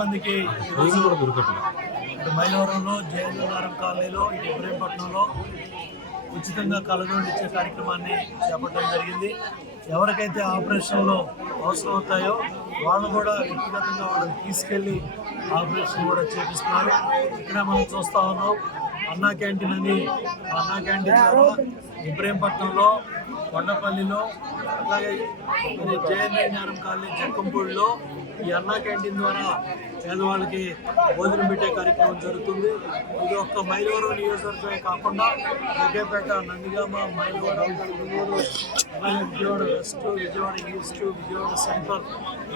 మందికి ఇటు మైలవరంలో జయనగరం కాలనీలో ఇటు ఇబ్రహీంపట్నంలో ఉచితంగా కళ్ళజోళ్ళు ఇచ్చే కార్యక్రమాన్ని చేపట్టడం జరిగింది. ఎవరికైతే ఆపరేషన్లో అవసరం అవుతాయో వాళ్ళు కూడా వ్యక్తిగతంగా వాళ్ళని తీసుకెళ్ళి ఆపరేషన్ కూడా చేపిస్తున్నారు. ఇక్కడ మనం చూస్తూ ఉన్నాం అన్నా క్యాంటీన్ అని. అన్నా క్యాంటీన్ ద్వారా ఇబ్రహీంపట్నంలో, కొండపల్లిలో, అలాగే జయనగరం కాలనీ జక్కంపూడిలో ఈ అన్నా క్యాంటీన్ ద్వారా పేదవాళ్ళకి భోజనం పెట్టే కార్యక్రమం జరుగుతుంది. ఇది ఒక్క మైలవరం నియోజకవర్గమే కాకుండా జగ్గేపేట, నందిగామ, మైలవరం, గుంటూరు, అలాగే Vijayawada west, Vijayawada east, Vijayawada central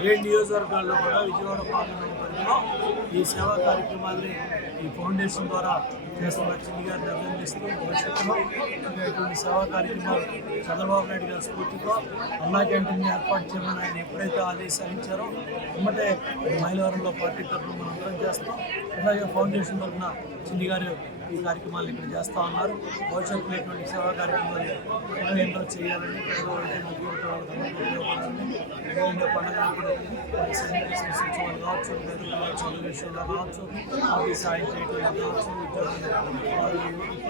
7 నియోజకవర్గాల్లో కూడా విజయవాడ పార్లమెంట్ పరిధిలో ఈ సేవా కార్యక్రమాల్ని ఈ ఫౌండేషన్ ద్వారా చేస్తున్న చిన్ని గారిని అభినందిస్తూ భవిష్యత్తులో ఇటువంటి సేవా కార్యక్రమాలు చంద్రబాబు నాయుడు గారి స్ఫూర్తితో అన్నా క్యాంటీన్ని ఏర్పాటు చేయమని ఆయన ఎప్పుడైతే ఆదేశాలించారో వెంబటే మైలవరంలో పార్టీ తరఫున మనం అందరం చేస్తాం. అలాగే ఫౌండేషన్ తరఫున చిన్ని గారు ఈ కార్యక్రమాలు ఇక్కడ చేస్తూ ఉన్నారు. భవిష్యత్తులో ఇటువంటి సేవా కార్యక్రమాలు ఎన్నో చేయాలని, ఉపయోగపడాలని పండుగలు క్రిస్మస్ ఉత్సవాలు కావచ్చు, పేదలు చదువు విషయంలో కావచ్చు, ఆఫీస్ సాయం చేయడం కావచ్చు,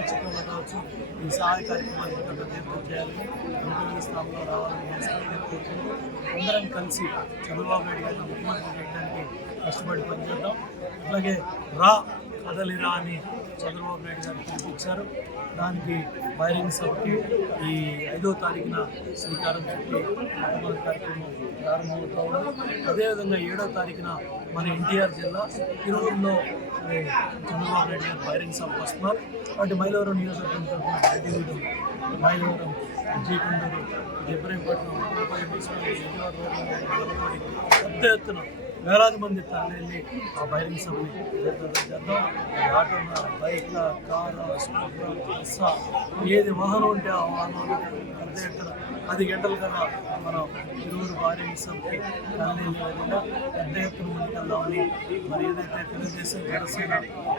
ఉద్యోగులు కావచ్చు, ఈ సహాయ కార్యక్రమాలు ఇంకా పెద్ద చేయాలని, ముఖ్యమంత్రి స్థానంలో రావాలని మనస్ఫూర్తిగా కోరుకుంటూ అందరం కలిసి చంద్రబాబు నాయుడు గారిని ముఖ్యమంత్రి చేయడానికి కష్టపడి పనిచేద్దాం. అలాగే రా కదలిరా అని చంద్రబాబు నాయుడు గారు పిలిపించారు. దానికి బహిరంగ సభకి ఈ 5వ తారీఖున శ్రీకారం చుట్టి మొట్టమొదటి కార్యక్రమం ప్రారంభమవుతూ ఉంది. అదేవిధంగా 7వ తారీఖున మన ఎన్టీఆర్ జిల్లా తిరువురులో చంద్రబాబు నాయుడు గారు బహిరంగ సభకు వస్తున్నారు. కాబట్టి మైలవరం నియోజకవర్గం తరఫున మైలవరం, జీకొండూరు, ఇబ్రహీంపట్నం, విజయవాడ పెద్ద ఎత్తున వేలాది మంది తరలి ఆ బహిరంగ సభని చేద్దాం. ఆటోన, బైక్ల, కారు, స్కూటర్, బస్సా, ఏది వాహనం ఉంటే ఆ వాహనాలు పెద్ద ఎత్తున 10 గంటల కన్నా మనం తిరువురు బహిరంగ సభకి తరలి విధంగా పెద్ద ఎత్తున ముందుకెళ్దామని మరి ఏదైతే తెలుగుదేశం, జనసేన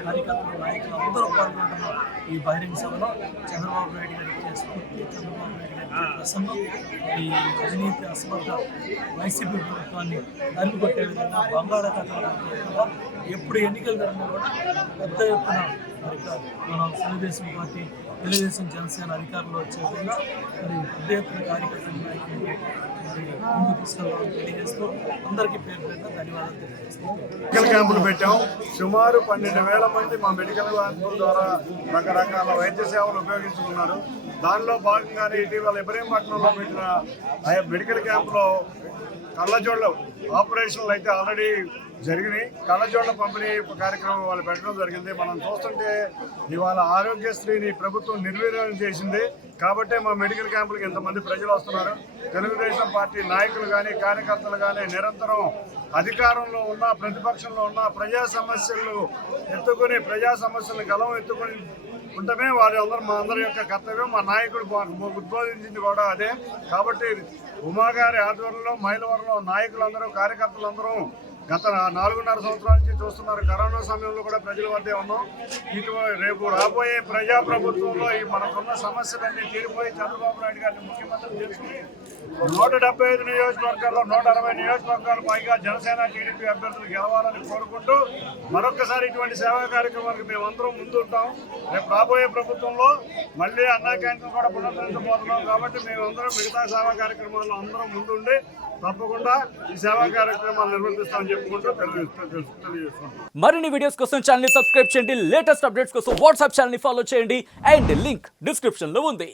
కార్యకర్తలు, నాయకులు అందరూ పాల్గొంటున్న ఈ బహిరంగ సభలో చంద్రబాబు నాయుడు గారి ఇచ్చే స్ఫూర్తి, చంద్రబాబు నాయుడు గారి ప్రసంగం ఈ అవినీతి అసమర్థ వైసీపీ ప్రభుత్వాన్ని తరిమికొట్టే విధంగా బంగాళాఖాతంలో ఎప్పుడు ఎన్నికలు జరిగినా కూడా పెద్ద ఎత్తున మరి మనం తెలుగుదేశం పార్టీ, తెలుగుదేశం, జనసేన అధికారంలో వచ్చే విధంగా మరి పెద్ద ఎత్తున కార్యకర్తలు, నాయకులకి మరి ముందుకు తీసుకెళ్ళాలని తెలియజేస్తూ అందరికీ పేరు పేరున ధన్యవాదాలు తెలియజేస్తాం. మెడికల్ క్యాంపులు పెట్టాం. సుమారు 12,000 మంది మా మెడికల్ క్యాంపుల ద్వారా రకరకాల వైద్య సేవలు ఉపయోగించుకున్నారు. దానిలో భాగంగానే ఇటీవల ఇబ్రహీంపట్నంలో పెట్టిన మెడికల్ క్యాంపులో కళ్ళజోళ్ళ ఆపరేషన్లు అయితే ఆల్రెడీ జరిగినాయి. కళ్ళజోళ్ళ పంపిణీ కార్యక్రమం వాళ్ళు పెట్టడం జరిగింది. మనం చూస్తుంటే ఇవాళ ఆరోగ్యశ్రీని ప్రభుత్వం నిర్వీర్యం చేసింది. కాబట్టే మా మెడికల్ క్యాంపులకు ఇంతమంది ప్రజలు వస్తున్నారు. తెలుగుదేశం పార్టీ నాయకులు కానీ, కార్యకర్తలు కానీ నిరంతరం అధికారంలో ఉన్న, ప్రతిపక్షంలో ఉన్న ప్రజా సమస్యలు ఎత్తుకుని, ప్రజా సమస్యలు గలం ఎత్తుకుని ఉండటమే మా అందరి యొక్క కర్తవ్యం. మా నాయకుడు ఉద్బోధించింది కూడా అదే. కాబట్టి ఉమాగారి ఆధ్వర్యంలో మైలవరంలో నాయకులందరూ, కార్యకర్తలందరూ గత 4.5 సంవత్సరాల నుంచి చూస్తున్నారు. కరోనా సమయంలో కూడా ప్రజల వద్దే ఉన్నాం. రేపు రాబోయే ప్రజాప్రభుత్వంలో ఈ మనకున్న సమస్యలన్నీ తీరిపోయి చంద్రబాబు నాయుడు గారిని ముఖ్యమంత్రి చేసుకుని 175 నియోజకవర్గాల్లో 160 నియోజకవర్గాలు పైగా జనసేన, టీడీపీ అభ్యర్థులు గెలవాలని కోరుకుంటూ మరొకసారి ఇటువంటి సేవా కార్యక్రమాలకు మేమందరం ముందుంటాం. రేపు రాబోయే ప్రభుత్వంలో మళ్ళీ అన్నా క్యాంటీన్ కూడా పునరుద్ధరించబోతున్నాం. కాబట్టి మేమందరం మిగతా సేవా కార్యక్రమాల్లో అందరం ముందుండి తప్పకుండా ఈ సేవా కార్యక్రమాలు నిర్వర్తిస్తామని చెప్పుకుంటూ తెలియజేస్తున్నాం. మరిన్ని వీడియోస్ కోసం ఛానల్ ని సబ్స్క్రైబ్ చేయండి. లేటెస్ట్ అప్డేట్స్ కోసం వాట్సాప్ ఛానల్ ని ఫాలో చేయండి. అండ్ లింక్ డిస్క్రిప్షన్ లో ఉంది.